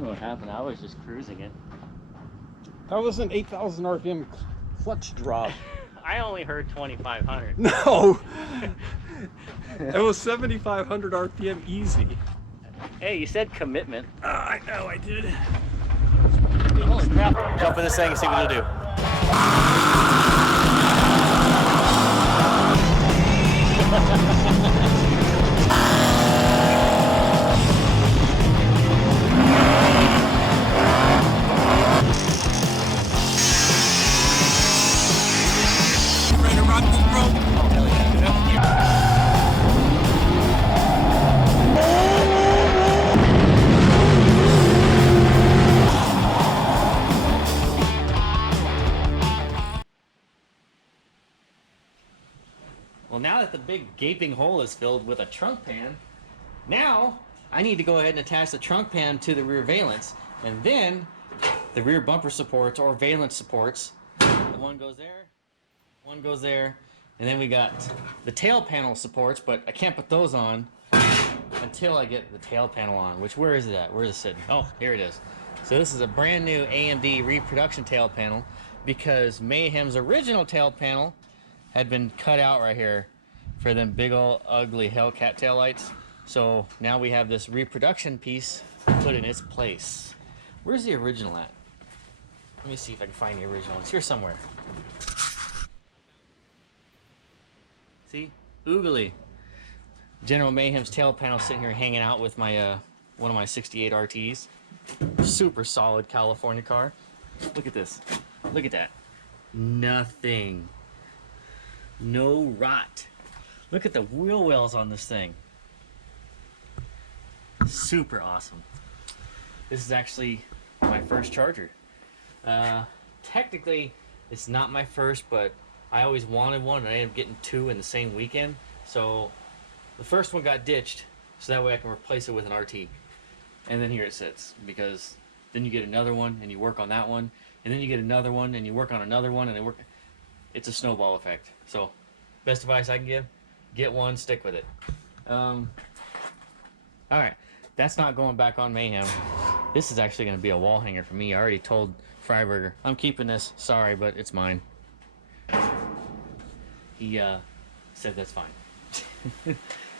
don't know what happened. I was just cruising it. That was an 8,000 RPM clutch drop. I only heard 2,500. No! It was 7,500 RPM easy. Hey, you said commitment. I know I did. Holy crap. Jump in this thing and see what it'll do. Ready to rock this, bro? Oh, hell yeah. Well, now that the big gaping hole is filled with a trunk pan, now I need to go ahead and attach the trunk pan to the rear valence, and then the rear bumper supports or valence supports. The one goes there, one goes there, and then we got the tail panel supports, but I can't put those on until I get the tail panel on, which, where is it at? Where is it sitting? Oh, here it is. So this is a brand new AMD reproduction tail panel because Mayhem's original tail panel had been cut out right here for them big old ugly Hellcat taillights. So now we have this reproduction piece put in its place. Where's the original at? Let me see if I can find the original. It's here somewhere. See? Oogly. General Mayhem's tail panel sitting here hanging out with my one of my 68 RTs. Super solid California car. Look at this. Look at that. Nothing. No rot. Look at the wheel wells on this thing. Super awesome. This is actually my first charger. Technically, it's not my first, but I always wanted one, and I ended up getting two in the same weekend. So the first one got ditched, so that way I can replace it with an RT. And then here it sits, because then you get another one, and you work on that one, and then you get another one, and you work on another one, and they work. It's a snowball effect. So, best advice I can give: get one, stick with it. All right, that's not going back on Mayhem. This is actually going to be a wall hanger for me. I already told Freiberger I'm keeping this. Sorry, but it's mine. He said that's fine.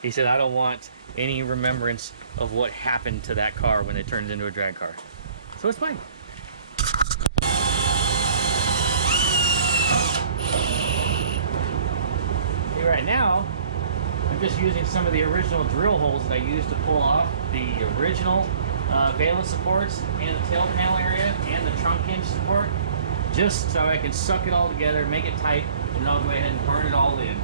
He said I don't want any remembrance of what happened to that car when it turned into a drag car. So it's mine. Okay, right now, I'm just using some of the original drill holes that I used to pull off the original valence supports and the tail panel area and the trunk hinge support, just so I can suck it all together, make it tight, and I'll go ahead and burn it all in.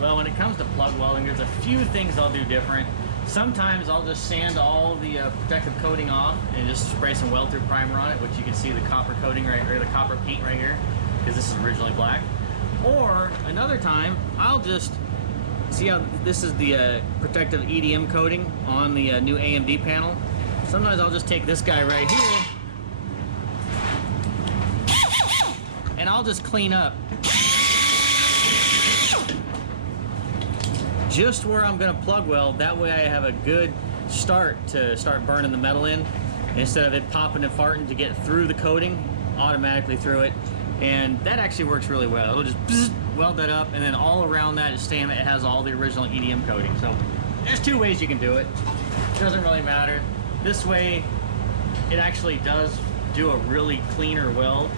Well, when it comes to plug welding, there's a few things I'll do different. Sometimes I'll just sand all the protective coating off and just spray some weld through primer on it, which you can see the copper coating right here, the copper paint right here, because this is originally black. Or another time, I'll just see how this is the protective EDM coating on the new AMD panel. Sometimes I'll just take this guy right here and I'll just clean up just where I'm gonna plug weld. That way I have a good start to start burning the metal in, instead of it popping and farting to get through the coating, automatically through it. And that actually works really well. It'll just weld that up, and then all around that is it has all the original EDM coating. So there's two ways you can do it. It doesn't really matter. This way it actually does do a really cleaner weld.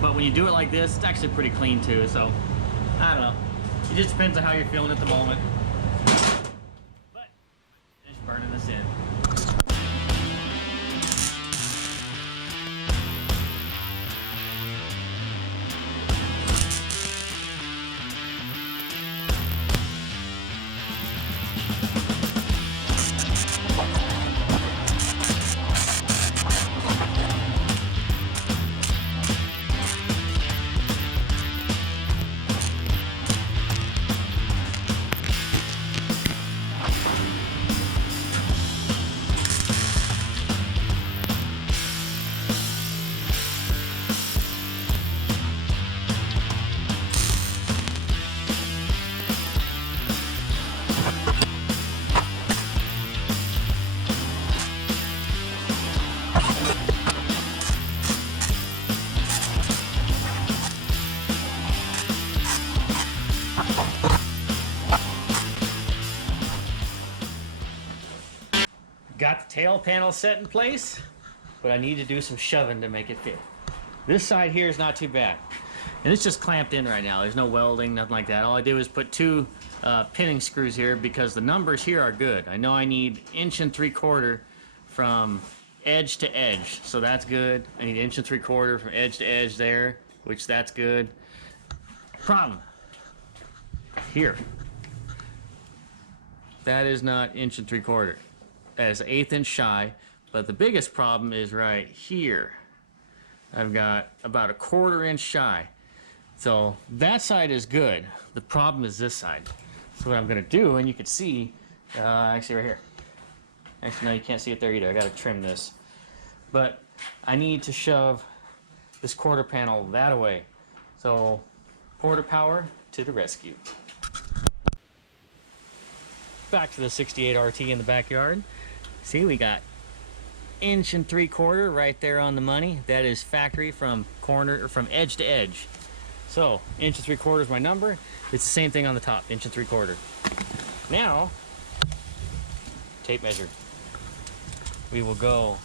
But when you do it like this, it's actually pretty clean too. So I don't know. It just depends on how you're feeling at the moment. But just burning this in. Got the tail panel set in place, but I need to do some shoving to make it fit. This side here is not too bad. And it's just clamped in right now. There's no welding, nothing like that. All I did was put two pinning screws here because the numbers here are good. I know I need 1 3/4 from edge to edge, so that's good. I need 1 3/4 from edge to edge there, which that's good. Problem here. That is not 1 3/4. That is 1/8 inch shy, but the biggest problem is right here. I've got about 1/4 inch shy. So that side is good. The problem is this side. So what I'm gonna do, and you can see, actually right here. Actually, no, you can't see it there either. I gotta trim this. But I need to shove this quarter panel that away. So quarter power to the rescue. Back to the 68 RT in the backyard. See, we got 1 3/4 right there on the money. That is factory from corner or from edge to edge. So 1 3/4 is my number. It's the same thing on the top, 1 3/4. Now, tape measure. We will go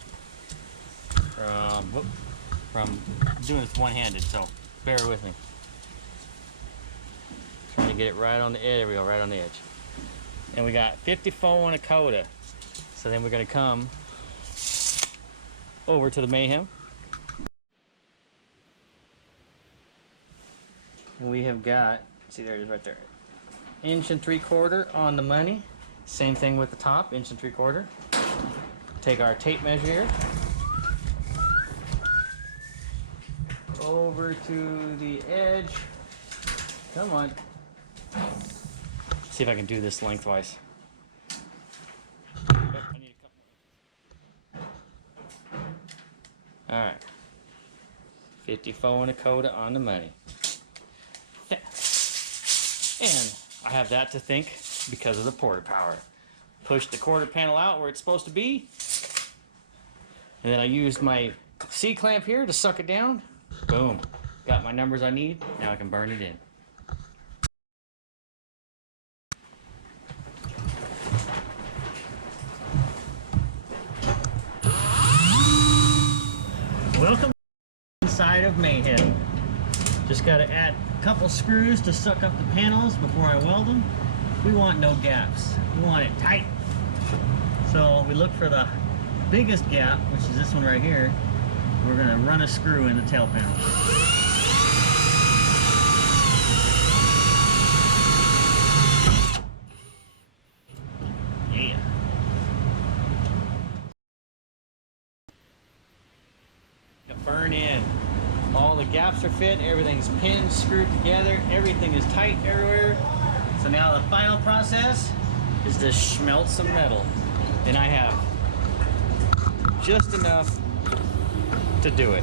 from doing this one-handed, so bear with me. Trying to get it right on the edge. There we go, right on the edge. And we got 54 and a quarter. So then we're gonna come over to the Mayhem. And we have got, see there it is right there. 1 3/4 on the money. Same thing with the top, 1 3/4. Take our tape measure here. Over to the edge. Come on. See if I can do this lengthwise. Alright. 54 and a quarter on the money. Yeah. And I have that to think because of the porter power. Push the quarter panel out where it's supposed to be. And then I used my C-clamp here to suck it down. Boom. Got my numbers I need. Now I can burn it in. Welcome inside of Mayhem. Just got to add a couple screws to suck up the panels before I weld them. We want no gaps. We want it tight. So we look for the biggest gap, which is this one right here. We're going to run a screw in the tail panel. Yeah. Burn in. All the gaps are fit, everything's pinned, screwed together, everything is tight everywhere. So now the final process is to smelt some metal. And I have just enough to do it.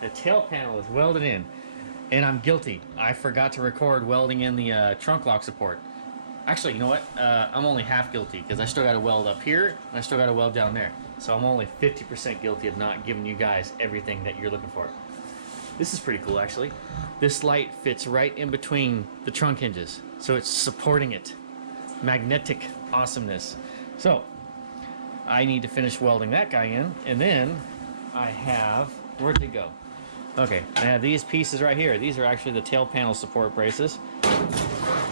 the tail panel is welded in, and I'm guilty. I forgot to record welding in the trunk lock support. Actually, you know what? I'm only half guilty because I still got to weld up here and I still got to weld down there. So I'm only 50% guilty of not giving you guys everything that you're looking for. This is pretty cool, actually. This light fits right in between the trunk hinges, so it's supporting it. Magnetic awesomeness. So I need to finish welding that guy in, and then I have, where'd they go? Okay, I have these pieces right here. These are actually the tail panel support braces.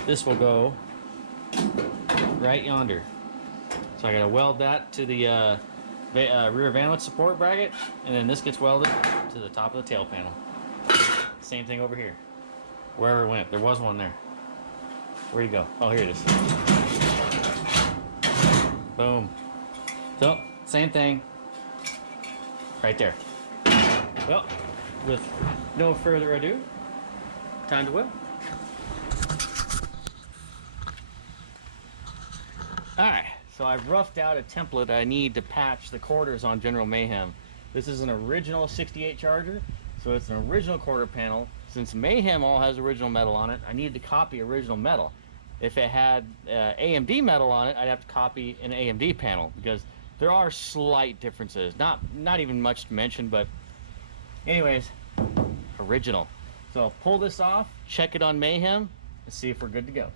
This will go right yonder. So I gotta weld that to the rear valance support bracket, and then this gets welded to the top of the tail panel. Same thing over here. Wherever it went, there was one there. Where'd you go? Oh, here it is. Boom. So, same thing. Right there. Well, with no further ado, time to weld. Alright, so I've roughed out a template I need to patch the quarters on General Mayhem. This is an original 68 Charger, so it's an original quarter panel. Since Mayhem all has original metal on it, I needed to copy original metal. If it had AMD metal on it, I'd have to copy an AMD panel because there are slight differences. Not even much to mention, but anyways, original. So I'll pull this off, check it on Mayhem, and see if we're good to go.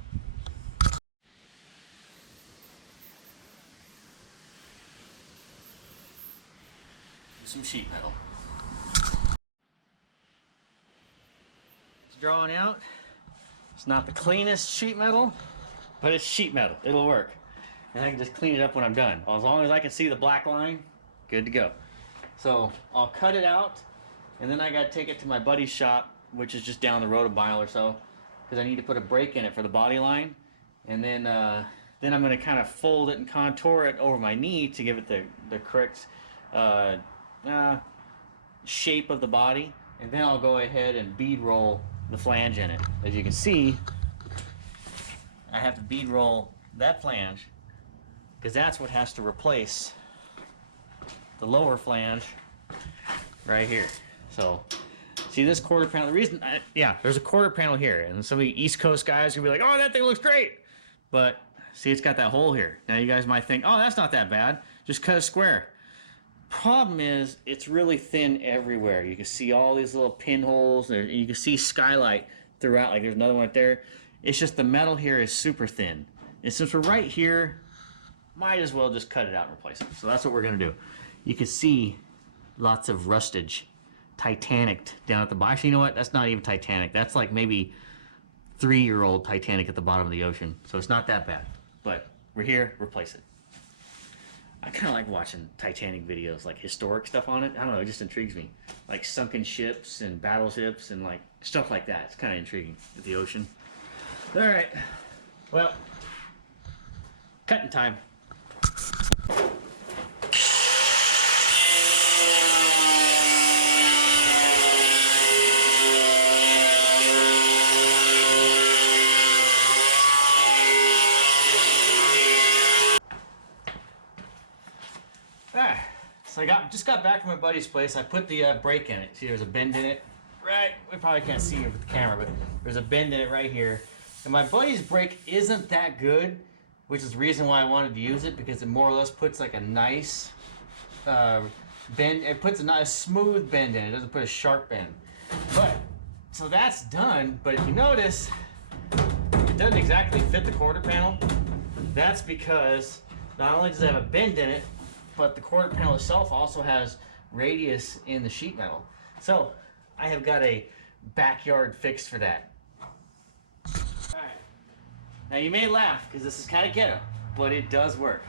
Some sheet metal. It's drawing out. It's not the cleanest sheet metal, but it's sheet metal. It'll work. And I can just clean it up when I'm done. As long as I can see the black line, good to go. So I'll cut it out, and then I gotta take it to my buddy's shop, which is just down the road a mile or so, because I need to put a brake in it for the body line. And then I'm gonna kind of fold it and contour it over my knee to give it the correct shape of the body, and then I'll go ahead and bead roll the flange in it. As you can see, I have to bead roll that flange because that's what has to replace the lower flange right here. So see this quarter panel, the reason there's a quarter panel here, and some of the East Coast guys will be like, oh, that thing looks great, but see, it's got that hole here. Now you guys might think, oh, that's not that bad, just cut a square. Problem is, it's really thin everywhere. You can see all these little pinholes, and you can see skylight throughout. Like there's another one right there. It's just the metal here is super thin. And since we're right here, might as well just cut it out and replace it. So that's what we're gonna do. You can see lots of rustage, Titanic down at the bottom. Actually, you know what? That's not even Titanic. That's like maybe 3-year-old Titanic at the bottom of the ocean. So it's not that bad. But we're here, replace it. I kind of like watching Titanic videos, like historic stuff on it. I don't know, it just intrigues me. Like sunken ships and battleships and like stuff like that. It's kind of intriguing with the ocean. All right, well, cutting time. So I just got back from my buddy's place. I put the brake in it. See, there's a bend in it. Right, we probably can't see it with the camera, but there's a bend in it right here. And my buddy's brake isn't that good, which is the reason why I wanted to use it, because it more or less puts like a nice bend. It puts a nice smooth bend in it. It doesn't put a sharp bend. But so that's done. But if you notice, it doesn't exactly fit the quarter panel. That's because not only does it have a bend in it, but the quarter panel itself also has radius in the sheet metal. So I have got a backyard fix for that. All right. Now you may laugh because this is kind of ghetto, but it does work.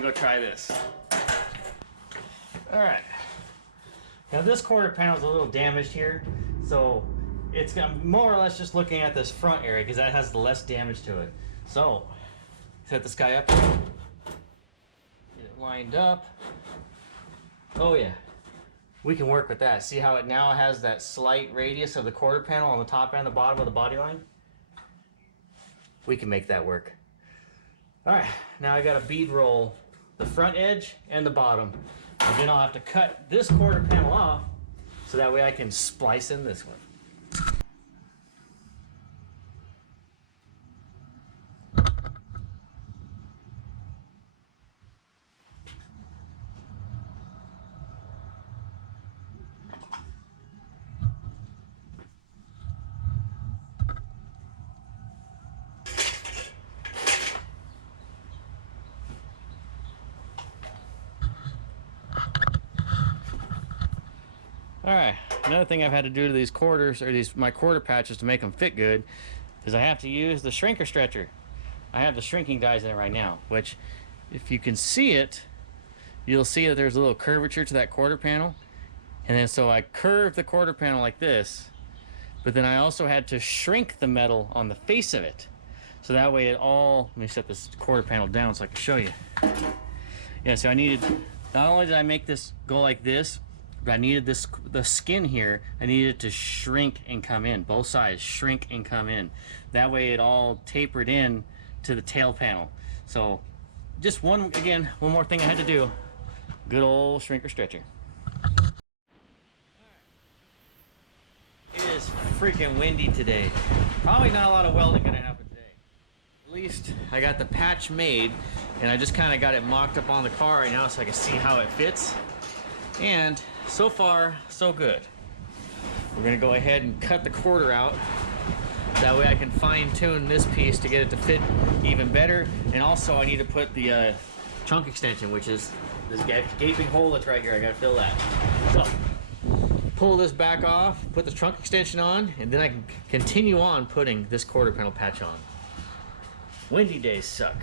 Go try this. All right. Now this quarter panel is a little damaged here, so I'm more or less just looking at this front area because that has the less damage to it. So set this guy up, get it lined up. Oh yeah, we can work with that. See how it now has that slight radius of the quarter panel on the top and the bottom of the body line? We can make that work. All right, now I got to bead roll the front edge and the bottom. And then I'll have to cut this quarter panel off so that way I can splice in this one. All right, another thing I've had to do to these quarters, or my quarter patches to make them fit good, is I have to use the shrinker stretcher. I have the shrinking dies in it right now, which if you can see it, you'll see that there's a little curvature to that quarter panel. And then so I curved the quarter panel like this, but then I also had to shrink the metal on the face of it. So that way it all, let me set this quarter panel down so I can show you. Yeah, so I needed, not only did I make this go like this, but I needed this, the skin here, I needed to shrink and come in. Both sides shrink and come in. That way it all tapered in to the tail panel. So just one more thing I had to do. Good old shrinker stretcher. It is freaking windy today. Probably not a lot of welding gonna happen today. At least I got the patch made and I just kind of got it mocked up on the car right now so I can see how it fits. And so far, so good. We're gonna go ahead and cut the quarter out. That way I can fine tune this piece to get it to fit even better. And also I need to put the trunk extension, which is this gaping hole that's right here. I gotta fill that. So, pull this back off, put the trunk extension on, and then I can continue on putting this quarter panel patch on. Windy days suck.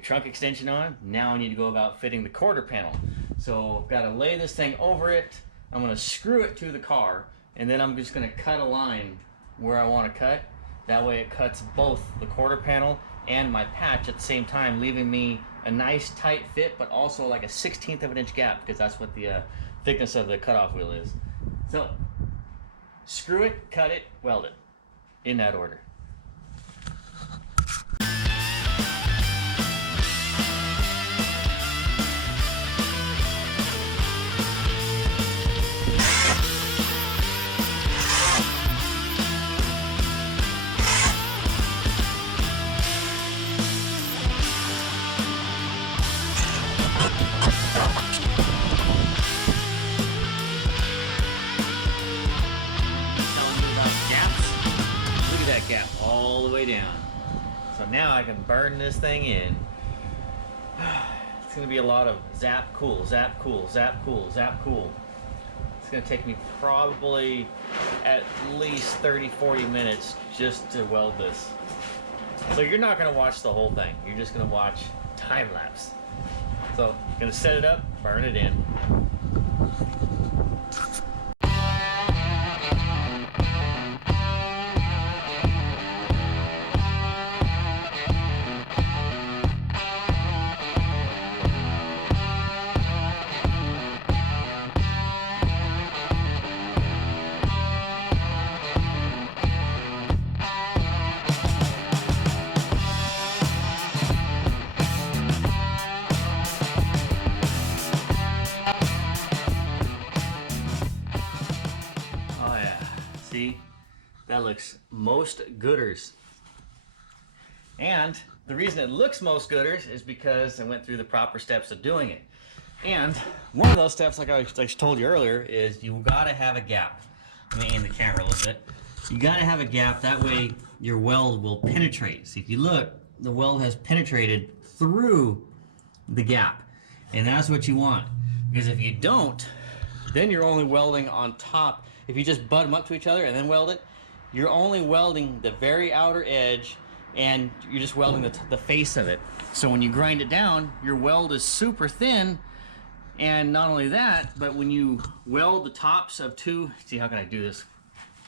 Trunk extension on. Now I need to go about fitting the quarter panel. So I've got to lay this thing over it. I'm going to screw it to the car, and then I'm just going to cut a line where I want to cut. That way it cuts both the quarter panel and my patch at the same time, leaving me a nice tight fit, but also like a 1/16 of an inch gap, because that's what the thickness of the cutoff wheel is. So screw it, cut it, weld it, in that order. Gap all the way down. So now I can burn this thing in. It's going to be a lot of zap, cool, zap, cool, zap, cool, zap, cool. It's going to take me probably at least 30-40 minutes just to weld this. So you're not going to watch the whole thing. You're just going to watch time lapse. So I'm going to set it up, burn it in. That looks most gooders. And the reason it looks most gooders is because I went through the proper steps of doing it. And one of those steps, like I told you earlier, is you gotta have a gap. Let me aim the camera a little bit. You gotta have a gap, that way your weld will penetrate. See, if you look, the weld has penetrated through the gap. And that's what you want. Because if you don't, then you're only welding on top. If you just butt them up to each other and then weld it, you're only welding the very outer edge, and you're just welding the face of it. So when you grind it down, your weld is super thin. And not only that, but when you weld the tops of two, see, how can I do this?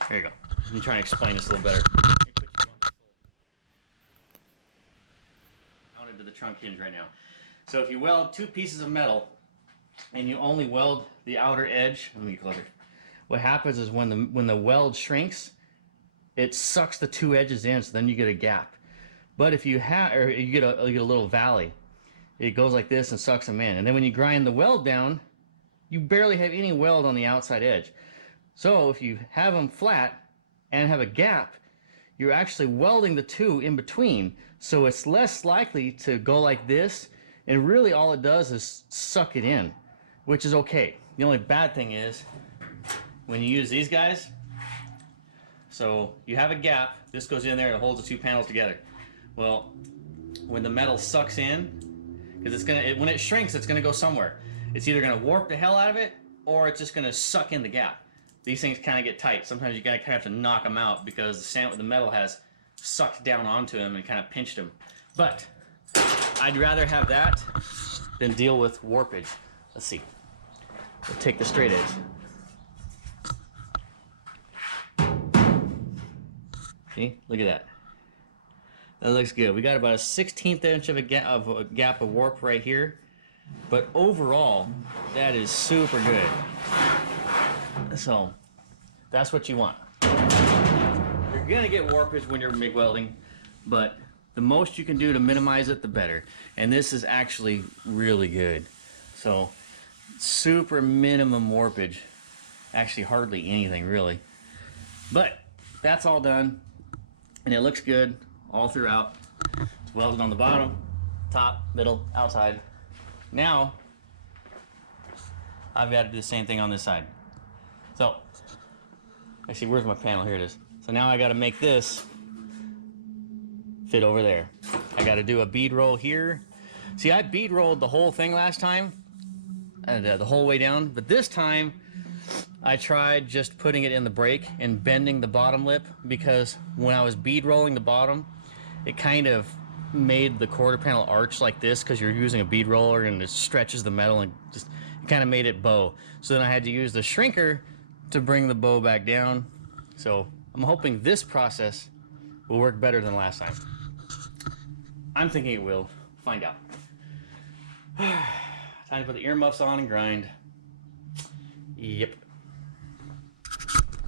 There you go. Let me try and explain this a little better. Mounted to the trunk hinge right now. So if you weld two pieces of metal and you only weld the outer edge, let me get closer. What happens is when the weld shrinks, it sucks the two edges in, so then you get a gap. But if you have, or you get a little valley, it goes like this and sucks them in. And then when you grind the weld down, you barely have any weld on the outside edge. So if you have them flat and have a gap, you're actually welding the two in between. So it's less likely to go like this. And really all it does is suck it in, which is okay. The only bad thing is when you use these guys, so you have a gap, this goes in there, it holds the two panels together. Well, when the metal sucks in, because when it shrinks, it's gonna go somewhere. It's either gonna warp the hell out of it, or it's just gonna suck in the gap. These things kind of get tight. Sometimes you gotta kind of have to knock them out because the metal has sucked down onto them and kind of pinched them. But I'd rather have that than deal with warpage. Let's see. We'll take the straight edge. See, look at that. That looks good. We got about a 1/16 inch of a gap of warp right here, but overall, that is super good. So that's what you want. You're gonna get warpage when you're MIG welding, but the most you can do to minimize it, the better. And this is actually really good. So super minimum warpage, actually hardly anything really. But that's all done, and it looks good all throughout. It's welded on the bottom, top, middle, outside. Now, I've got to do the same thing on this side. So, actually, where's my panel? Here it is. So now I got to make this fit over there. I got to do a bead roll here. See, I bead rolled the whole thing last time, and the whole way down, but this time, I tried just putting it in the brake and bending the bottom lip, because when I was bead rolling the bottom, it kind of made the quarter panel arch like this because you're using a bead roller and it stretches the metal and just kind of made it bow. So then I had to use the shrinker to bring the bow back down. So I'm hoping this process will work better than last time. I'm thinking it will. Find out. Time to put the earmuffs on and grind. Yep.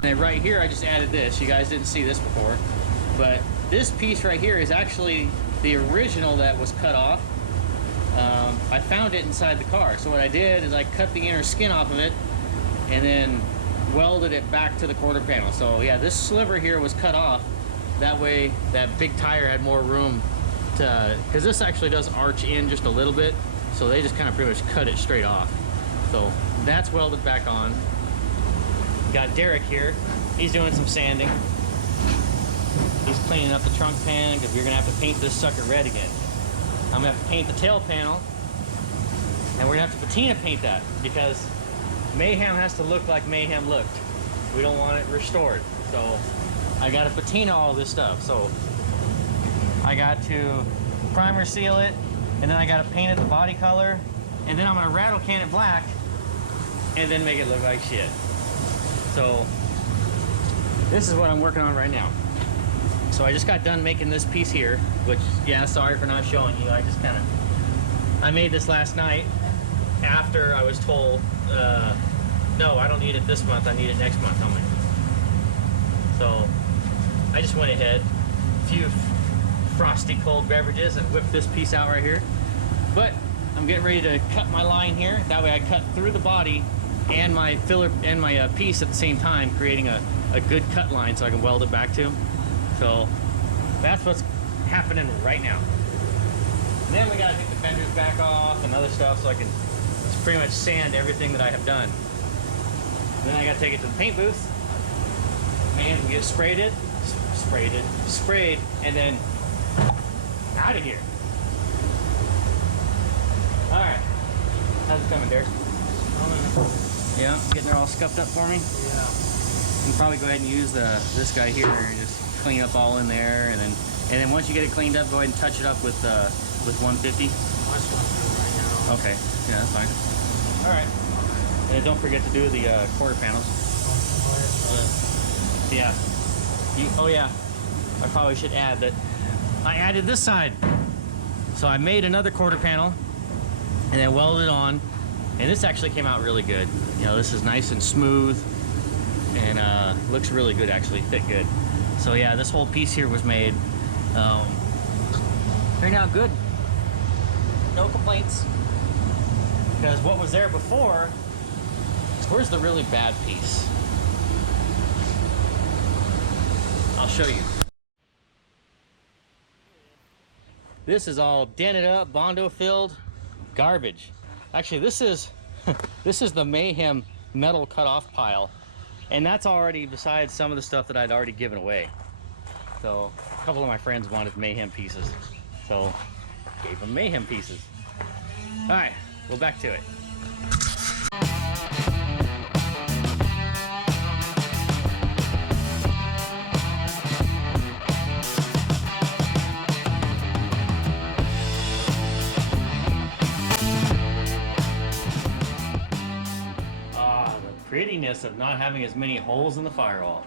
And right here I just added this. You guys didn't see this before, but this piece right here is actually the original that was cut off. I found it inside the car. So what I did is I cut the inner skin off of it and then welded it back to the quarter panel. So yeah, this sliver here was cut off. That way that big tire had more room to, because this actually does arch in just a little bit. So they just kind of pretty much cut it straight off. So that's welded back on. Got Derek here. He's doing some sanding. He's cleaning up the trunk pan because we're gonna have to paint this sucker red again. I'm gonna have to paint the tail panel, and we're gonna have to patina paint that because Mayhem has to look like Mayhem looked. We don't want it restored. So I gotta patina all this stuff. So I got to primer seal it, and then I gotta paint it the body color, and then I'm gonna rattle can it black, and then make it look like shit. So this is what I'm working on right now. So I just got done making this piece here, which, yeah, sorry for not showing you. I made this last night after I was told, no, I don't need it this month, I need it next month. I'm like, so I just went ahead, a few frosty cold beverages, and whipped this piece out right here. But I'm getting ready to cut my line here. That way I cut through the body and my filler and my piece at the same time, creating a good cut line so I can weld it back to. So that's what's happening right now. And then we gotta take the fenders back off and other stuff so I can just pretty much sand everything that I have done. And then I gotta take it to the paint booth and get sprayed, and then out of here. All right, how's it coming, Derek? Yeah, getting it all scuffed up for me. Yeah. You can probably go ahead and use this guy here and just clean up all in there, and then once you get it cleaned up, go ahead and touch it up with 150. That's what I'm doing right now. Okay, yeah, that's fine. All right, and then don't forget to do the quarter panels. Yeah. Oh yeah, I probably should add that I added this side. So I made another quarter panel and then welded it on, and this actually came out really good. You know, this is nice and smooth and looks really good, actually fit good. So yeah, this whole piece here was made. Turned out good. No complaints. Because what was there before, where's the really bad piece? I'll show you. This is all dented up, Bondo filled, garbage. Actually, this is this is the Mayhem metal cut-off pile, and that's already besides some of the stuff that I'd already given away. So a couple of my friends wanted Mayhem pieces, so gave them Mayhem pieces. All right, well, back to it. Prettiness of not having as many holes in the firewall.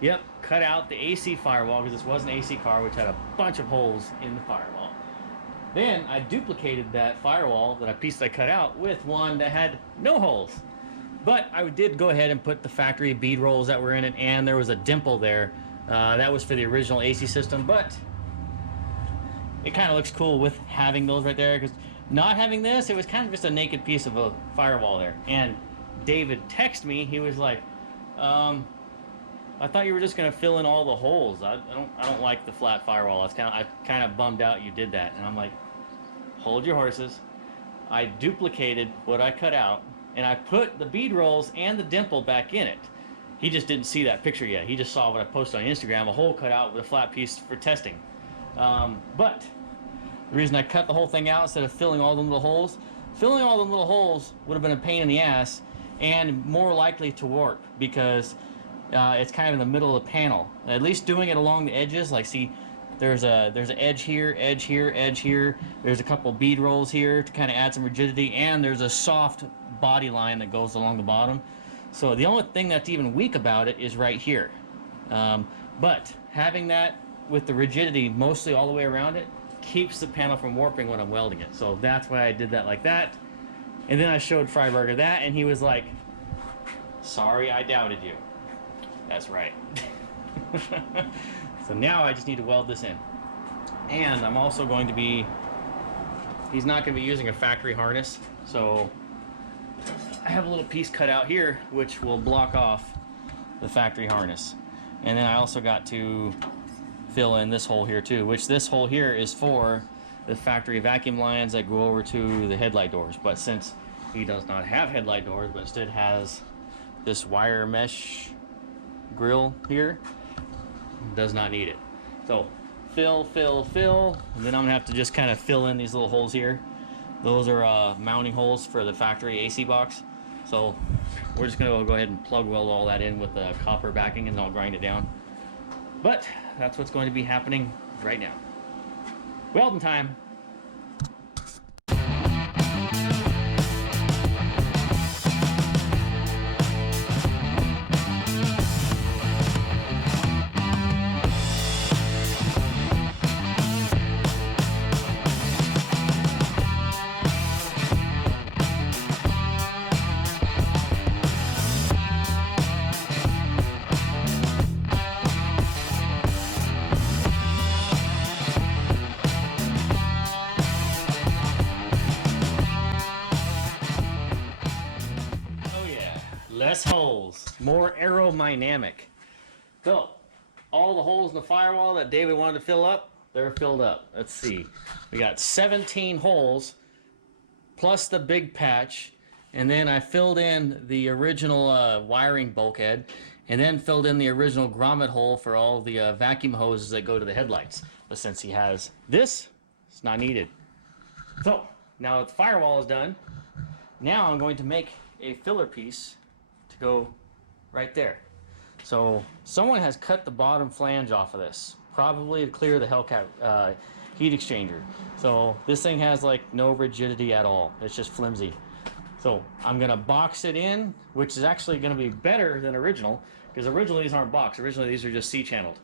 Yep, cut out the AC firewall because this was an AC car which had a bunch of holes in the firewall. Then I duplicated that firewall, that piece that I cut out, with one that had no holes. But I did go ahead and put the factory bead rolls that were in it, and there was a dimple there. That was for the original AC system, but it kind of looks cool with having those right there, because not having this, it was kind of just a naked piece of a firewall there. And David texted me. He was like, "I thought you were just gonna fill in all the holes. I don't like the flat firewall. I kind of bummed out you did that." And I'm like, "Hold your horses." I duplicated what I cut out, and I put the bead rolls and the dimple back in it. He just didn't see that picture yet. He just saw what I posted on Instagram, a hole cut out with a flat piece for testing. But the reason I cut the whole thing out instead of filling all them little holes would have been a pain in the ass and more likely to warp, because it's kind of in the middle of the panel. At least doing it along the edges, like see, there's an edge here, edge here, edge here. There's a couple bead rolls here to kind of add some rigidity, and there's a soft body line that goes along the bottom. So the only thing that's even weak about it is right here. But having that with the rigidity mostly all the way around it keeps the panel from warping when I'm welding it. So that's why I did that like that. And then I showed Freiberger that, and he was like, "Sorry, I doubted you." That's right. So now I just need to weld this in. And I'm also going to be, he's not going to be using a factory harness, so I have a little piece cut out here which will block off the factory harness. And then I also got to fill in this hole here too, which this hole here is for the factory vacuum lines that go over to the headlight doors. But since he does not have headlight doors, but instead has this wire mesh grill here, does not need it. So fill, and then I'm gonna have to just kind of fill in these little holes here. Those are mounting holes for the factory AC box. So we're just gonna go ahead and plug weld all that in with the copper backing, and I'll grind it down. But that's what's going to be happening right now. Welding time. Less holes, more aerodynamic. So, all the holes in the firewall that David wanted to fill up, they're filled up. Let's see. We got 17 holes, plus the big patch, and then I filled in the original wiring bulkhead, and then filled in the original grommet hole for all the vacuum hoses that go to the headlights. But since he has this, it's not needed. So, now that the firewall is done, now I'm going to make a filler piece to go right there. So someone has cut the bottom flange off of this, probably to clear the Hellcat heat exchanger. So this thing has like no rigidity at all. It's just flimsy. So I'm gonna box it in, which is actually gonna be better than original, because originally these aren't boxed. Originally these are just C-channeled.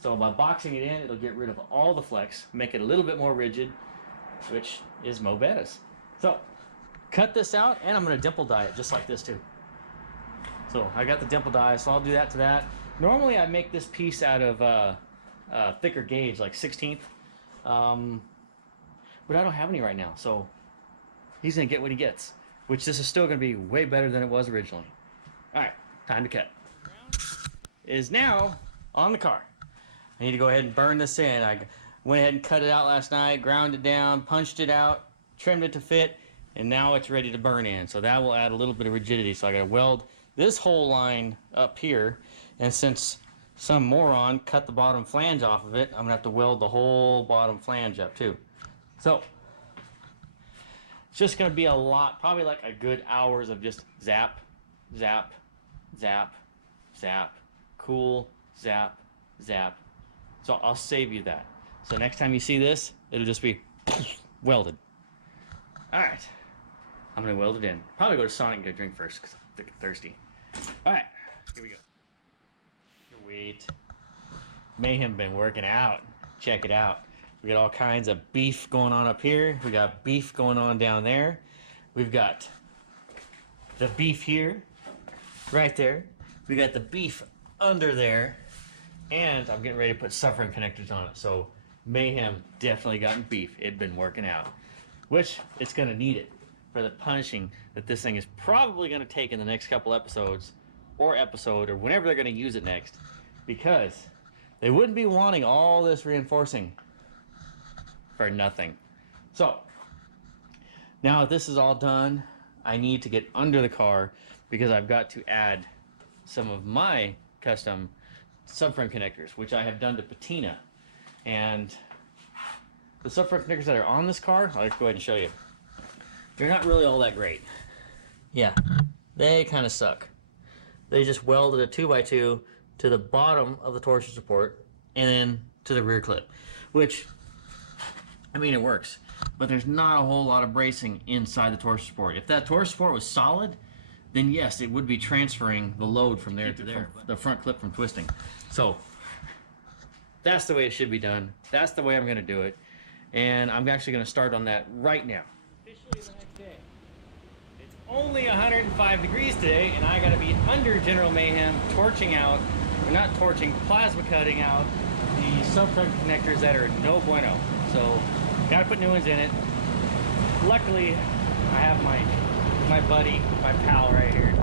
So by boxing it in, it'll get rid of all the flex, make it a little bit more rigid, which is mo bettas. So cut this out, and I'm gonna dimple die it just like this too. So I got the dimple die, so I'll do that to that. Normally I make this piece out of thicker gauge, like 16th, but I don't have any right now, so he's gonna get what he gets, which this is still gonna be way better than it was originally. All right, time to cut. Is now on the car. I need to go ahead and burn this in. I went ahead and cut it out last night, ground it down, punched it out, trimmed it to fit, and now it's ready to burn in. So that will add a little bit of rigidity. So I gotta weld this whole line up here, and since some moron cut the bottom flange off of it, I'm gonna have to weld the whole bottom flange up too. So it's just gonna be a lot, probably like a good hours of just zap, zap, zap, zap, cool, zap, zap. So I'll save you that. So next time you see this, it'll just be welded. All right, I'm gonna weld it in. Probably go to Sonic and get a drink first because I'm freaking thirsty. All right, here we go. Wait. Mayhem been working out. Check it out. We got all kinds of beef going on up here. We got beef going on down there. We've got the beef here, right there. We got the beef under there. And I'm getting ready to put subframe connectors on it. So Mayhem definitely gotten beef. It'd been working out, which it's gonna need it for the punishing that this thing is probably gonna take in the next couple episodes, or whenever they're gonna use it next, because they wouldn't be wanting all this reinforcing for nothing. So now that this is all done, I need to get under the car because I've got to add some of my custom subframe connectors, which I have done to Patina. And the subframe connectors that are on this car, I'll go ahead and show you. They're not really all that great. Yeah, they kind of suck. They just welded a 2x2 to the bottom of the torsion support and then to the rear clip, which, I mean, it works, but there's not a whole lot of bracing inside the torsion support. If that torsion support was solid, then yes, it would be transferring the load from there to there, the front clip from twisting. So that's the way it should be done. That's the way I'm gonna do it. And I'm actually gonna start on that right now. Officially the next day. It's only 105 degrees today, and I gotta be under General Mayhem, torching out, or not torching, plasma cutting out the subframe connectors that are no bueno. So gotta put new ones in it. Luckily, I have my buddy, my pal right here.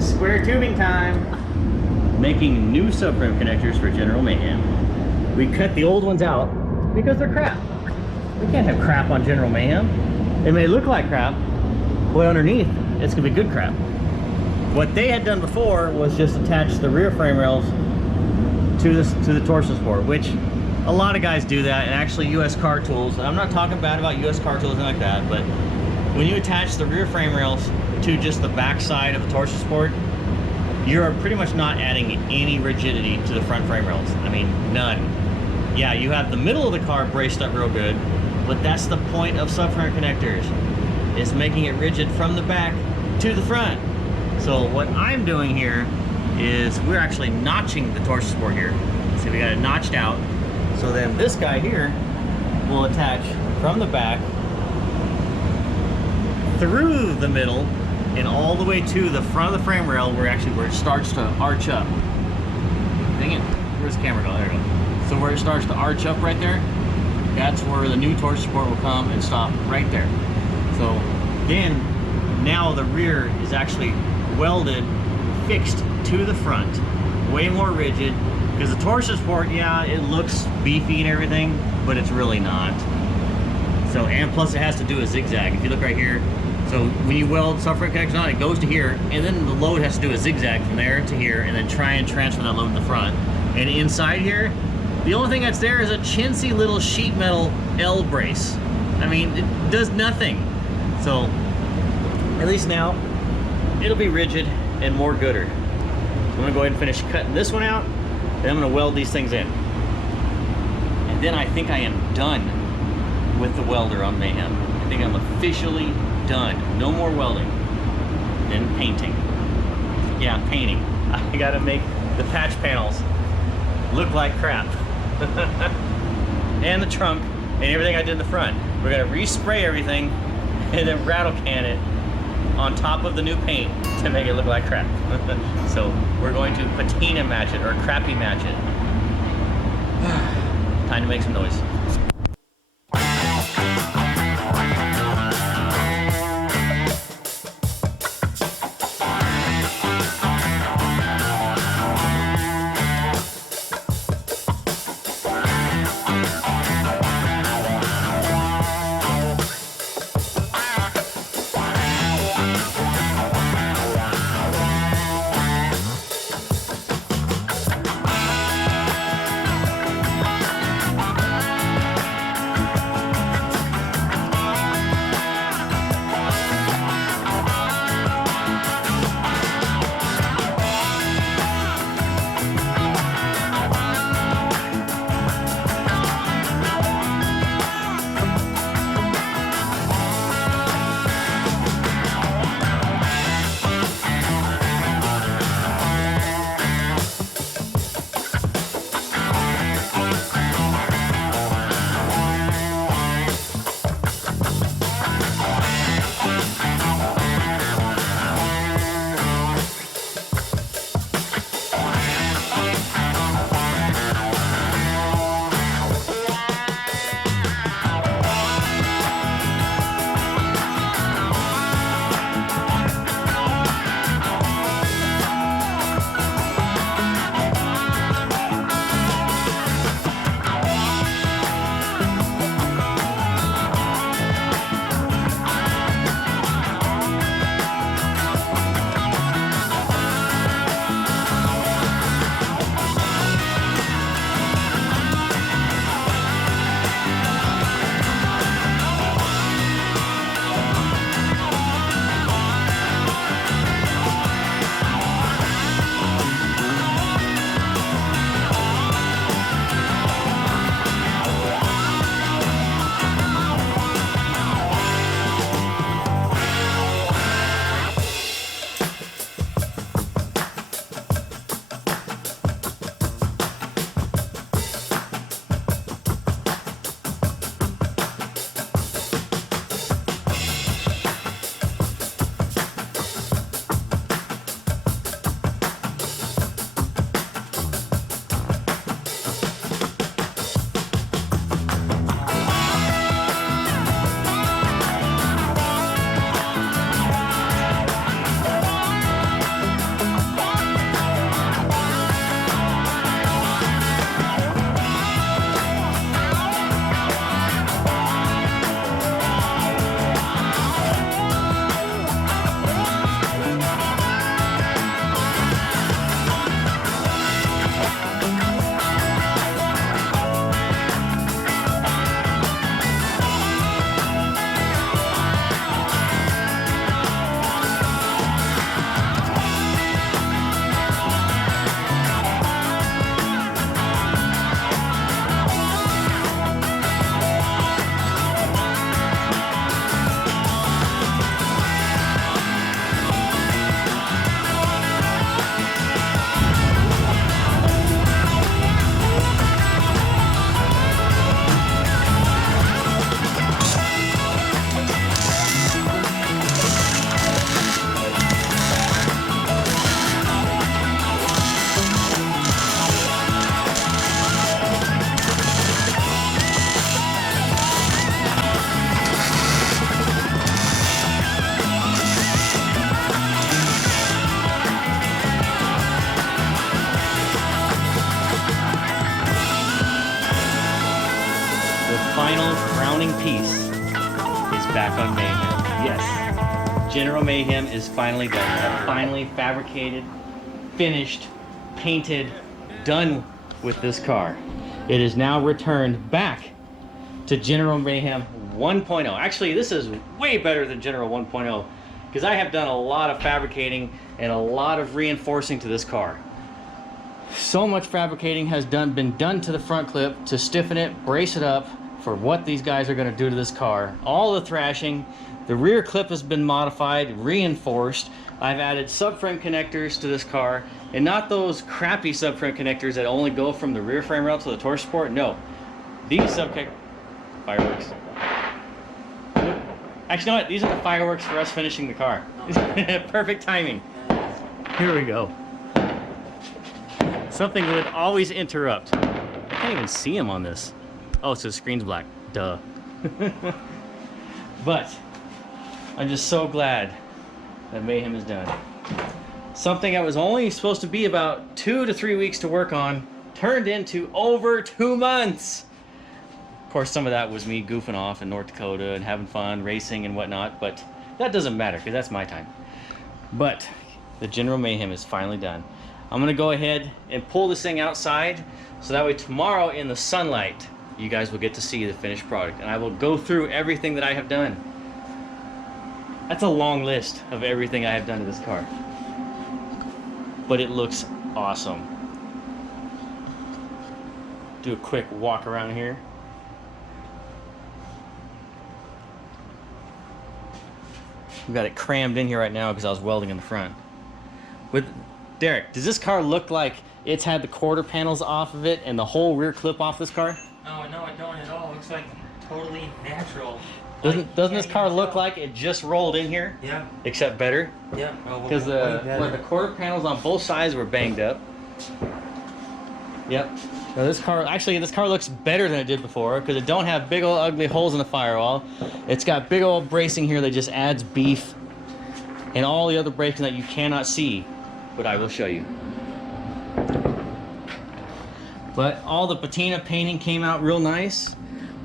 Square tubing time. Making new subframe connectors for General Mayhem. We cut the old ones out because they're crap. We can't have crap on General Mayhem. It may look like crap, but underneath, it's gonna be good crap. What they had done before was just attach the rear frame rails to the torsion support, which a lot of guys do that, and actually US car tools. I'm not talking bad about US car tools and like that, but when you attach the rear frame rails to just the back side of the torsion support, you're pretty much not adding any rigidity to the front frame rails. I mean, none. Yeah, you have the middle of the car braced up real good, but that's the point of subframe connectors, is making it rigid from the back to the front. So what I'm doing here is we're actually notching the torsion support here. See, we got it notched out. So then this guy here will attach from the back through the middle and all the way to the front of the frame rail where it starts to arch up. Dang it. where's the camera go? There we go. So where it starts to arch up right there, that's where the new torsion support will come and stop right there. So then, now the rear is actually welded, fixed to the front, way more rigid, because the torsion support, yeah, it looks beefy and everything, but it's really not. So, and plus it has to do a zigzag. If you look right here, so when you weld subframe connections on, it goes to here, and then the load has to do a zigzag from there to here, and then try and transfer that load to the front. And inside here, the only thing that's there is a chintzy little sheet metal L brace. I mean, it does nothing. So, at least now, it'll be rigid and more gooder. So I'm gonna go ahead and finish cutting this one out, then I'm gonna weld these things in. And then I think I am done with the welder on Mayhem. I think I'm officially done. No more welding. Then painting. Yeah, painting. I gotta make the patch panels look like crap. And the trunk and everything I did in the front. We're gonna respray everything and then rattle can it on top of the new paint to make it look like crap. So we're going to patina match it or crappy match it. Time to make some noise. final crowning piece is back on Mayhem. Yes, General Mayhem is finally done. Finally fabricated, finished, painted, done with this car. It is now returned back to General Mayhem 1.0. Actually, this is way better than General 1.0 because I have done a lot of fabricating and a lot of reinforcing to this car. So much fabricating has been done to the front clip to stiffen it, brace it up for what these guys are going to do to this car. All the thrashing, the rear clip has been modified, reinforced. I've added subframe connectors to this car, and not those crappy subframe connectors that only go from the rear frame rail to the torque support. No, these fireworks. Actually, you know what? These are the fireworks for us finishing the car. Perfect timing. Here we go. Something would always interrupt. I can't even see him on this. Oh, so the screen's black. Duh. But I'm just so glad that Mayhem is done. Something that was only supposed to be about 2 to 3 weeks to work on turned into over 2 months. Of course, some of that was me goofing off in North Dakota and having fun, racing and whatnot, but that doesn't matter because that's my time. But the General Mayhem is finally done. I'm gonna go ahead and pull this thing outside so that way tomorrow in the sunlight, you guys will get to see the finished product, and I will go through everything that I have done. That's a long list of everything I have done to this car, but it looks awesome. Do a quick walk around here. We've got it crammed in here right now because I was welding in the front. With Derek, does this car look like it's had the quarter panels off of it and the whole rear clip off this car? No, it don't at all. It looks like totally natural. Doesn't this car look like it just rolled in here? Yeah. Except better? Yeah. Because the quarter panels on both sides were banged up. Yep. Now this car looks better than it did before because it don't have big old ugly holes in the firewall. It's got big old bracing here that just adds beef and all the other bracing that you cannot see, but I will show you. But all the patina painting came out real nice.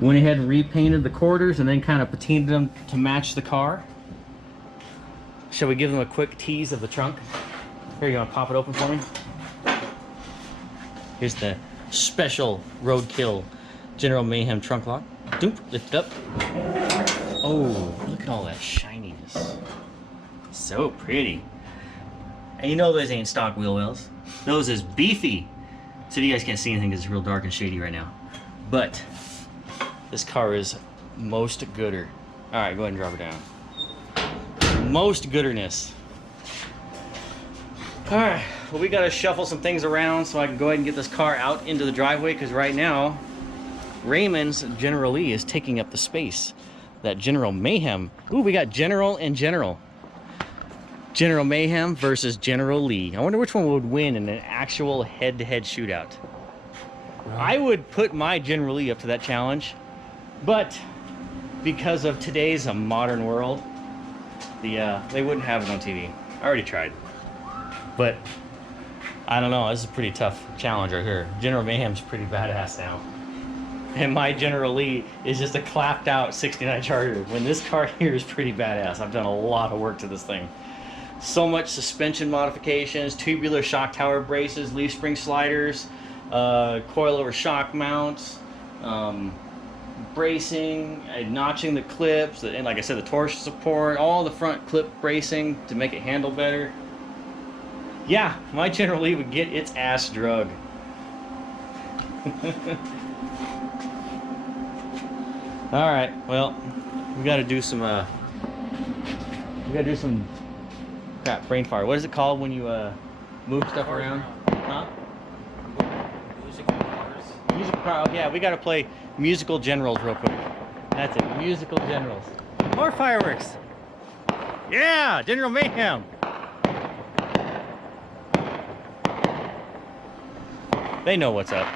Went ahead and repainted the quarters and then kind of patinaed them to match the car. Shall we give them a quick tease of the trunk? Here, you want to pop it open for me? Here's the special Roadkill General Mayhem trunk lock. Doop, lift up. Oh, look at all that shininess. So pretty. And you know those ain't stock wheel wells. Those is beefy. So you guys can't see anything because it's real dark and shady right now. But this car is most gooder. All right, go ahead and drop her down. Most gooderness. All right, well, we gotta shuffle some things around so I can go ahead and get this car out into the driveway because right now, Raymond's General Lee is taking up the space that General Mayhem. Ooh, we got General and General. General Mayhem versus General Lee. I wonder which one would win in an actual head-to-head shootout. I would put my General Lee up to that challenge, but because of today's modern world, they wouldn't have it on TV. I already tried. But I don't know, this is a pretty tough challenge right here. General Mayhem's pretty badass now. And my General Lee is just a clapped out 69 Charger when this car here is pretty badass. I've done a lot of work to this thing. So much suspension modifications, tubular shock tower braces, leaf spring sliders, coilover shock mounts, bracing, notching the clips, and like I said, the torsion support, all the front clip bracing to make it handle better. Yeah, my General Lee would get its ass drug. All right, well, we got to do some crap, brain fire. What is it called when you move stuff around? Huh? Musical cars. Musical car. Oh, yeah, we got to play musical generals real quick. That's it, musical generals. More fireworks. Yeah, General Mayhem. They know what's up.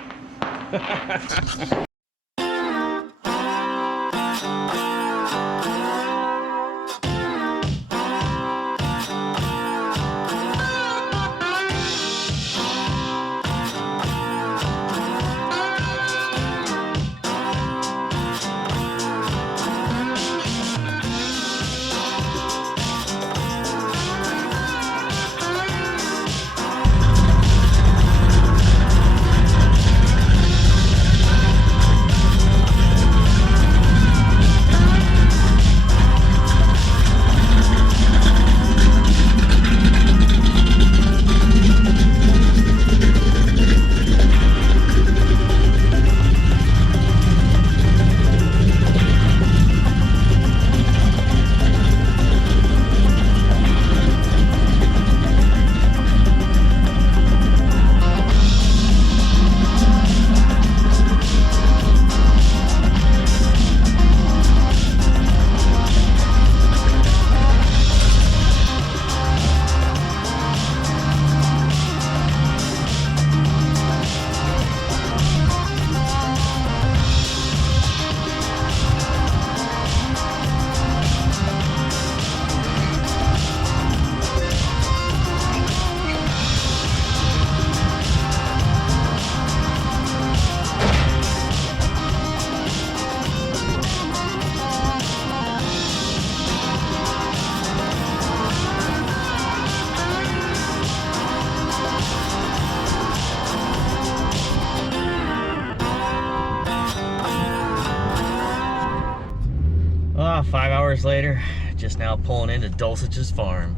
5 hours later, just now pulling into Dulcich's farm.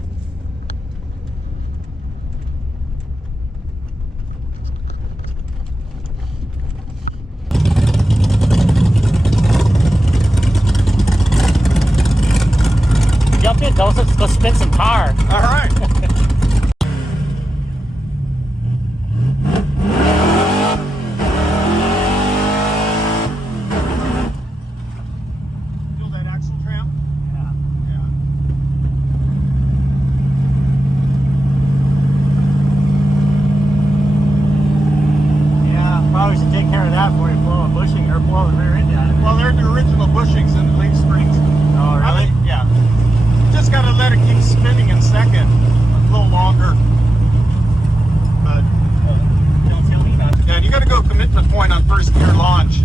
Jump in, Dulcich. Let's go spin some tar. All right. Feel that axle tram? Yeah, probably should take care of that before you blow a bushing or blow the rear end out of it. Well, they're the original bushings in the leaf springs. Oh, really? Yeah. Just gotta let it keep spinning in second a little longer. But Don't tell me about it. yeah, you gotta go commitment point on first gear launch.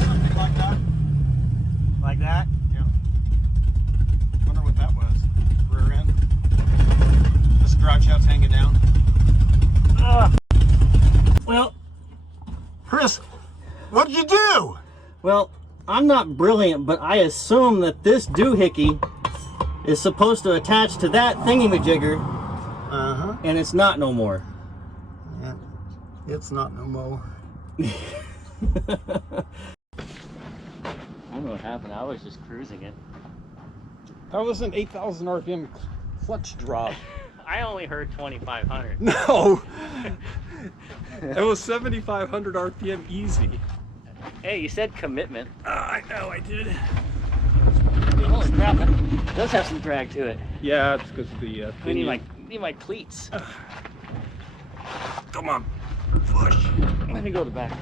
Something like that. Like that? Yeah. Wonder what that was. Rear end. This drive shaft's hanging down. Well, Chris, what'd you do? well, I'm not brilliant, but I assume that this doohickey is supposed to attach to that thingy-majigger, Uh-huh. and it's not no more. Yeah. It's not no more. I don't know what happened. I was just cruising it. That was an 8,000 RPM clutch drop. I only heard 2,500. No! It was 7,500 RPM easy. Hey, you said commitment. I know, I did. Holy crap, it does have some drag to it. Yeah, it's because the I need my cleats. Come on, push. Let me go to the back.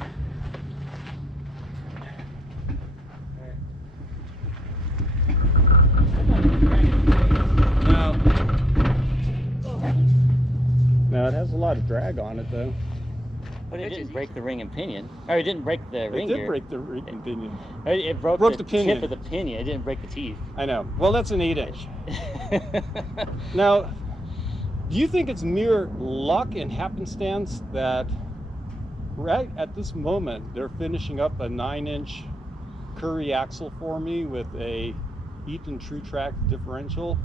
No, it has a lot of drag on it though. But it didn't break the ring and pinion. Or it didn't break the ring It did gear. break the ring and pinion. It broke Broke the the pinion. tip of the pinion. It didn't break the teeth. I know. Well, that's an 8-inch. Now, do you think it's mere luck and happenstance that right at this moment they're finishing up a 9-inch Curry axle for me with a Eaton True Track differential?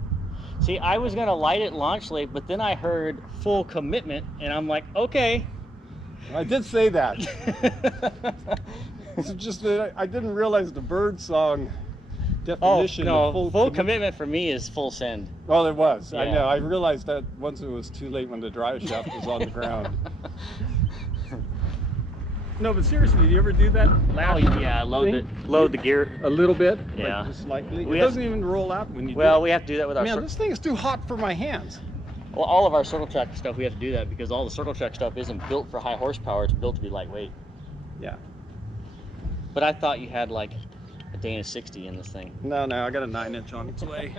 See, I was gonna light it launch late, but then I heard full commitment, and I'm like, okay. I did say that. It's just that I didn't realize the bird song definition. Oh, no, of full commitment for me is full send. Well, it was. I Yeah. know. I realized that once it was too late when the drive shaft was on the ground. No, but seriously, do you ever do that? Oh yeah, load the gear. A little bit, Yeah. like just slightly. We It have- doesn't even roll out when you Well, do we have to do that with it. our Man, this thing is too hot for my hands. well, all of our circle track stuff. We have to do that because all the circle track stuff isn't built for high horsepower. It's built to be lightweight. Yeah. But I thought you had like a Dana 60 in this thing. No, I got a 9-inch on its way.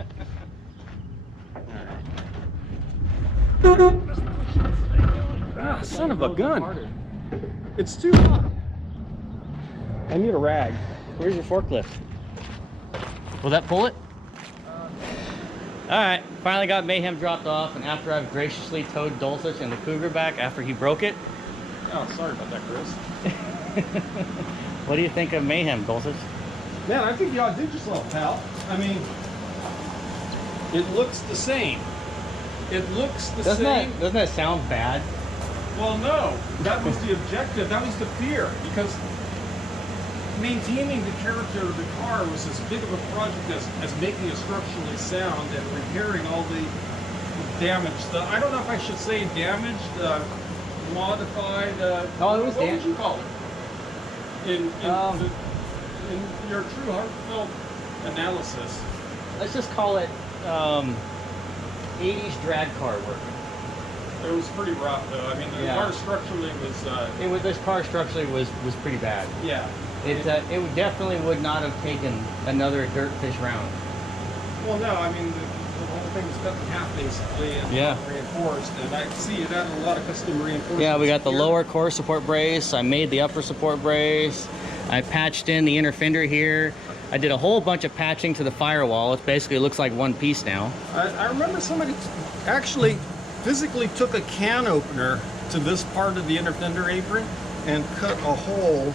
All right. Ah, son of a gun. It's too hot. I need a rag. Where's your forklift? Will that pull it? All right, finally got Mayhem dropped off, and after I've graciously towed Dulcich and the Cougar back after he broke it. Oh, sorry about that, Chris. What do you think of Mayhem, Dulcich? Man, I think you outdid yourself, pal. I mean, it looks the same. It looks the same. Doesn't that sound bad? Well, no, that was the objective. That was the fear, because maintaining the character of the car was as big of a project as making it structurally sound and repairing all the damage. I don't know if I should say damaged, modified. Oh, it was what would damaged. you call it? In your true heartfelt analysis. Let's just call it 80s drag car work. It was pretty rough, though. I mean, the Yeah. car structurally was. This car structurally was pretty bad. Yeah. It definitely would not have taken another dirt fish round. Well, no, I mean, the whole thing was cut in half basically and Yeah. reinforced. And I see it had a lot of custom reinforcements. Yeah, we got the here. lower core support brace. I made the upper support brace. I patched in the inner fender here. I did a whole bunch of patching to the firewall. It basically looks like one piece now. I remember somebody actually physically took a can opener to this part of the inner fender apron and cut a hole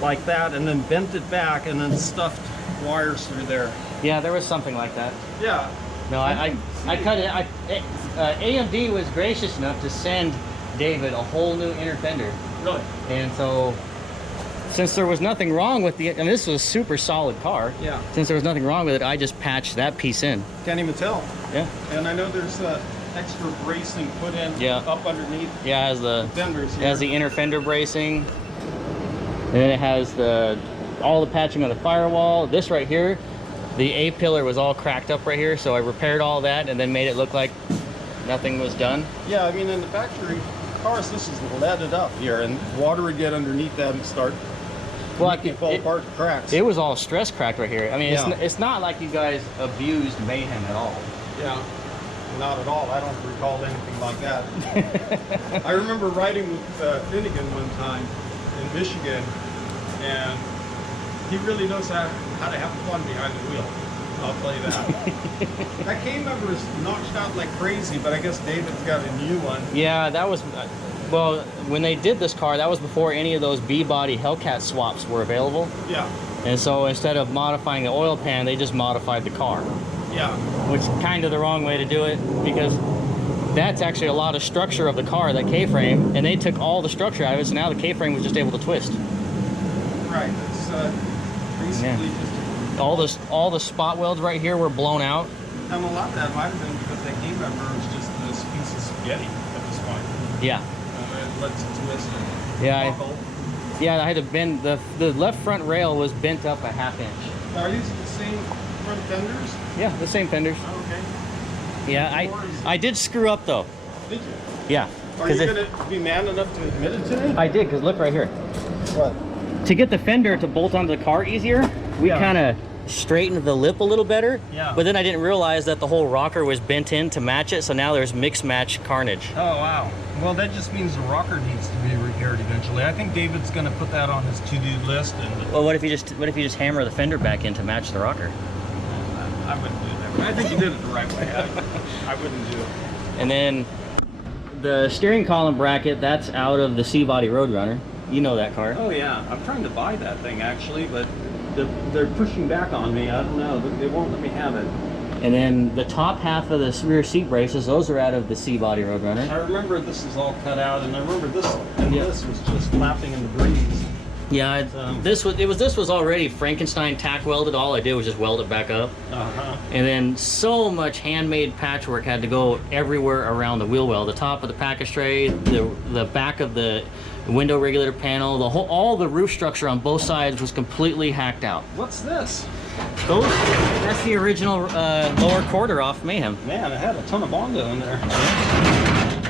like that and then bent it back and then stuffed wires through there. Yeah, there was something like that. Yeah. No, I cut it. AMD was gracious enough to send David a whole new inner fender. Really? And so, since there was nothing wrong with the, and this was a super solid car. Yeah. Since there was nothing wrong with it, I just patched that piece in. Can't even tell. Yeah. And I know there's extra bracing put in up underneath. Yeah, it has the fenders it here. has the inner fender bracing, and then it has all the patching on the firewall. This right here, the A pillar was all cracked up right here, so I repaired all that and then made it look like nothing was done. Yeah, I mean in the factory cars, this is leaded up here, and water would get underneath that and start making it fall apart to cracks. It was all stress cracked right here. I mean, Yeah. it's not like you guys abused Mayhem at all. Yeah, not at all. I don't recall anything like that. I remember riding with Finnegan one time in Michigan, and he really knows how to have fun behind the wheel. I'll tell you that. That K member is notched out like crazy, but I guess David's got a new one. Yeah, that was, well, when they did this car, that was before any of those B-body Hellcat swaps were available. Yeah. And so instead of modifying the oil pan, they just modified the car. Yeah. Which is kind of the wrong way to do it, because that's actually a lot of structure of the car, that K-frame, and they took all the structure out of it, so now the K-frame was just able to twist. Right. It's basically just. All the spot welds right here were blown out. And a lot of that might have been because that K member was just this piece of spaghetti at this point. Yeah. It lets it twist and Yeah. buckle. Yeah, I had to bend the left front rail was bent up a ½ inch. Now, are these the same front fenders? Yeah, the same fenders. Oh, okay. Yeah, I did screw up though. Did you? Yeah. Are you going to be man enough to admit it to me? I did, because look right here. What? To get the fender to bolt onto the car easier, we kind of straightened the lip a little better. Yeah. But then I didn't realize that the whole rocker was bent in to match it, so now there's mix match carnage. Oh, wow. Well, that just means the rocker needs to be repaired eventually. I think David's going to put that on his to-do list. And Well, what if you just hammer the fender back in to match the rocker? I wouldn't do that. I think you did it the right way. I wouldn't do it. And then the steering column bracket, that's out of the C-body Roadrunner. You know that car. Oh, yeah. I'm trying to buy that thing, actually, but they're pushing back on me. I don't know. They won't let me have it. And then the top half of the rear seat braces, those are out of the C-body Roadrunner. I remember this is all cut out, and I remember this and this was just flapping in the breeze. Yeah, this was already Frankenstein tack welded. All I did was just weld it back up. And then so much handmade patchwork had to go everywhere around the wheel well. The top of the package tray, the back of the window regulator panel, all the roof structure on both sides was completely hacked out. What's this? That's the original lower quarter off Mayhem. Man, it had a ton of Bondo in there.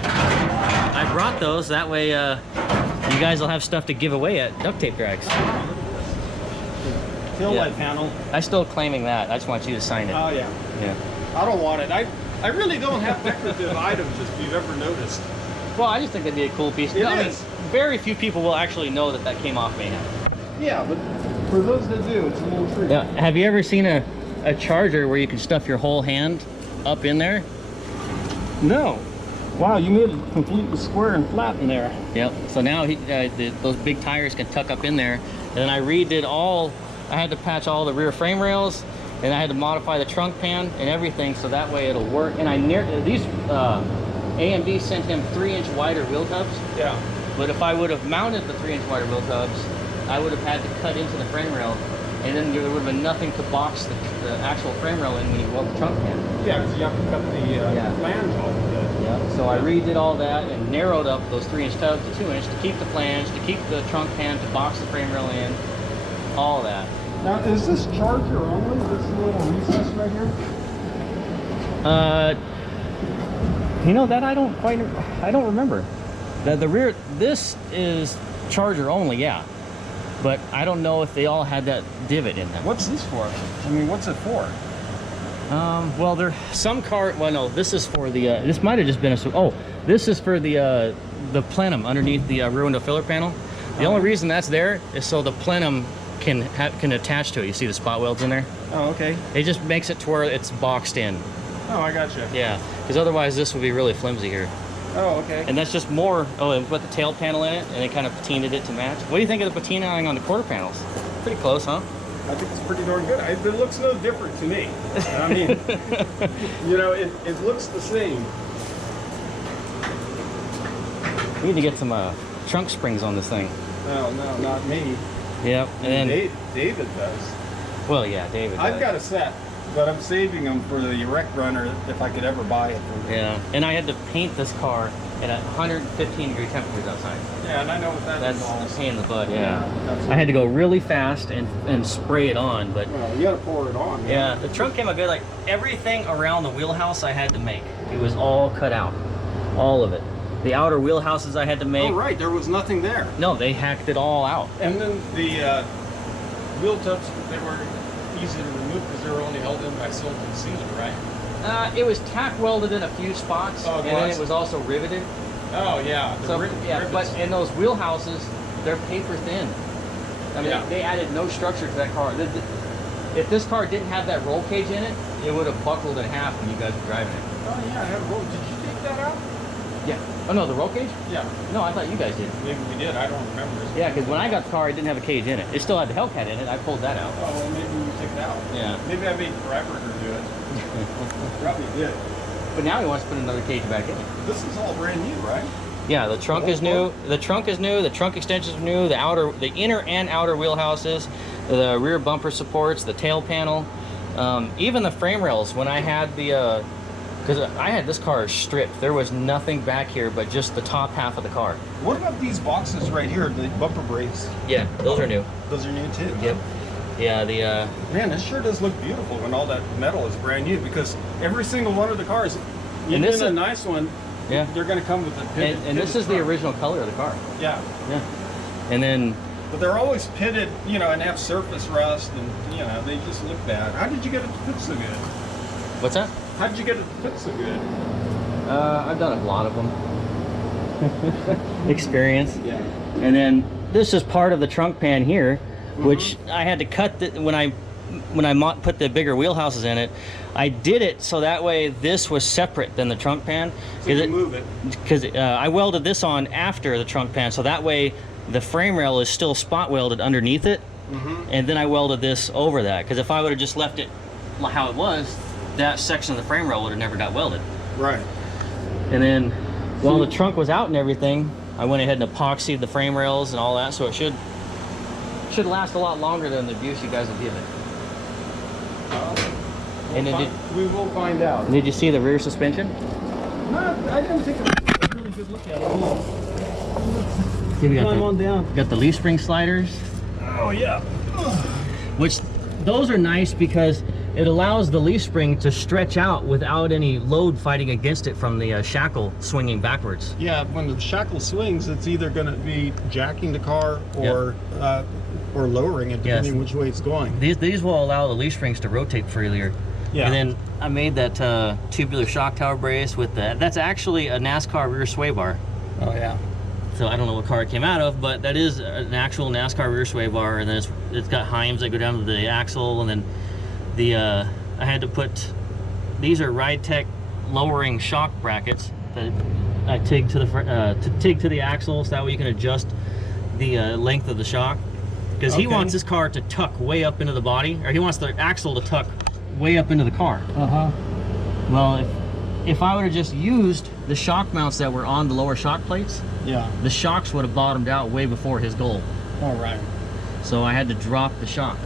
I brought those, that way you guys will have stuff to give away at duct tape drags. Tail light panel. I'm still claiming that. I just want you to sign it. Oh, yeah. Yeah. I don't want it. I really don't have decorative items, if you've ever noticed. Well, I just think that'd be a cool piece. It I mean, is. very few people will actually know that that came off Mayhem. Yeah, but for those that do, it's a little treat. Yeah. Have you ever seen a charger where you can stuff your whole hand up in there? No. Wow, you made it completely square and flat in there. Yep. So now those big tires can tuck up in there. And then I redid I had to patch all the rear frame rails, and I had to modify the trunk pan and everything so that way it'll work. And AMD sent him 3-inch wider wheel tubs. Yeah. But if I would have mounted the 3-inch wider wheel tubs, I would have had to cut into the frame rail, and then there would have been nothing to box the actual frame rail in when you weld the trunk pan. Yeah, because you have to cut the flange off of it. Yeah. So I redid all that and narrowed up those 3-inch tubs to 2-inch to keep the flange, to keep the trunk pan, to box the frame rail in, all that. Now, is this charger only, this little recess right here? You know, that I don't remember. The rear, this is charger only, yeah. But I don't know if they all had that divot in them. What's this for? I mean, what's it for? Well, no, this is for the, this might have just been this is for the plenum underneath the rear window filler panel. The only reason that's there is so the plenum can attach to it. You see the spot welds in there? Oh, okay. It just makes it to where it's boxed in. Oh, I gotcha. Yeah, because otherwise this would be really flimsy here. Oh, okay. And that's just more. Oh, and put the tail panel in it, and they kind of patinaed it to match. What do you think of the patinaing on the quarter panels? Pretty close, huh? I think it's pretty darn good. It looks no different to me. I mean, you know, it looks the same. We need to get some trunk springs on this thing. No, not me. Yep. And then, David does. well, yeah, David. I've does. got a set, but I'm saving them for the erect runner if I could ever buy it. Yeah, and I had to paint this car at 115 degree temperatures outside. Yeah, and I know what That's involves. a pain in the butt. Yeah. Absolutely. I had to go really fast and spray it on, but Well, you gotta pour it on. Man. yeah, the trunk came out good. Like everything around the wheelhouse, I had to make. It was all cut out, all of it. The outer wheelhouses I had to make. Oh, right, there was nothing there. No, they hacked it all out. And then the wheel tubs, they were easy to remove because they were only held in by silicone sealer, right? It was tack welded in a few spots, Oh, it and then was? it was also riveted. Oh, yeah. So yeah, but in those wheelhouses, they're paper thin. I mean, Yeah. they added no structure to that car. If this car didn't have that roll cage in it, it would have buckled in half when you guys were driving it. Oh, yeah, I had a roll. Did you take that out? Yeah. Oh no, the roll cage? Yeah, No, I thought you guys did. maybe we did. I don't remember. Yeah, because when I got the car, it didn't have a cage in it. It still had the Hellcat in it. I pulled that out. Oh, well, maybe we took it out. Yeah. Maybe I made Forever do it. Probably did. But now he wants to put another cage back in it. This is all brand new, right? Yeah, the trunk is new. The trunk is new. The trunk extensions are new. The inner and outer wheelhouses, the rear bumper supports, the tail panel, even the frame rails. When I had the, because I had this car stripped, there was nothing back here but just the top half of the car. What about these boxes right here, the bumper brakes? Yeah, those are new. Those are new too? Yep. Yeah, the Man, this sure does look beautiful when all that metal is brand new because every single one of the cars, And even this a is- nice one, yeah, they're going to come with a pitted. and this pitted is the front. original color of the car. Yeah, Yeah, and then but they're always pitted, you know, and have surface rust, and you know they just look bad. How did you get it to fit so good? what's that? How did you get it to fit so good? I've done a lot of them. Experience. Yeah. And then this is part of the trunk pan here, which I had to cut when I put the bigger wheelhouses in it. I did it so that way this was separate than the trunk pan. So you move it. Because I welded this on after the trunk pan, so that way the frame rail is still spot welded underneath it. And then I welded this over that. Because if I would have just left it how it was, that section of the frame rail would have never got welded. Right. And then while the trunk was out and everything, I went ahead and epoxied the frame rails and all that, so it should last a lot longer than the abuse you guys have given. And then We will find out. did you see the rear suspension? No, I didn't take a really good look at it. Here we got Climb the, on down. got the leaf spring sliders, Oh yeah. which those are nice because it allows the leaf spring to stretch out without any load fighting against it from the shackle swinging backwards. Yeah, when the shackle swings, it's either going to be jacking the car or lowering it, depending which way it's going. These will allow the leaf springs to rotate freely. Yeah. And then I made that tubular shock tower brace with that. That's actually a NASCAR rear sway bar. Oh yeah. So I don't know what car it came out of, but that is an actual NASCAR rear sway bar, and then it's got Heims that go down to the axle, and then the I had to put, these are Ride Tech lowering shock brackets that I TIG to the axle, so that way you can adjust the length of the shock. Because he wants his car to tuck way up into the body, or he wants the axle to tuck way up into the car. Well, if I would have just used the shock mounts that were on the lower shock plates, Yeah. the shocks would have bottomed out way before his goal. All right. So I had to drop the shock.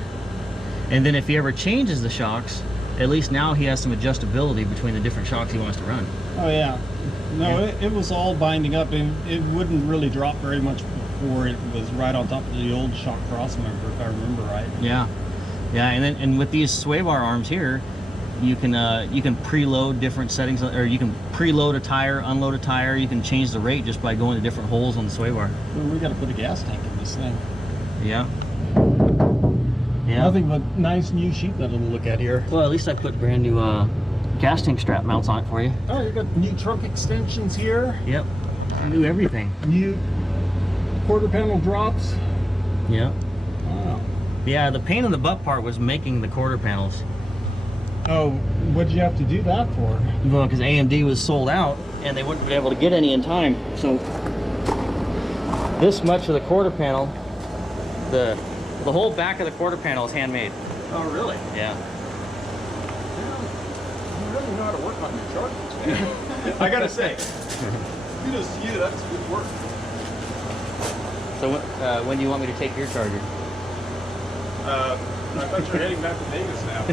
And then if he ever changes the shocks, at least now he has some adjustability between the different shocks he wants to run. Oh yeah. No, it was all binding up, and it wouldn't really drop very much before it was right on top of the old shock cross member, if I remember right. Yeah, yeah. And with these sway bar arms here, you can preload different settings, or you can preload a tire, unload a tire. You can change the rate just by going to different holes on the sway bar. Well, we got to put a gas tank in this thing. Yeah. Yeah. Nothing but nice new sheet metal to look at here. Well, at least I put brand new gas tank strap mounts on it for you. Oh, you got new trunk extensions here. Yep. New everything. New quarter panel drops. Yep. Wow. Yeah, the pain in the butt part was making the quarter panels. Oh, what did you have to do that for? Well, because AMD was sold out, and they wouldn't be able to get any in time. So this much of the quarter panel, the whole back of the quarter panel is handmade. Oh, really? Yeah. You really know how to work on your chargers, man. I gotta say, kudos to you. That's good work. So when do you want me to take your charger? I thought you were heading back to Vegas now.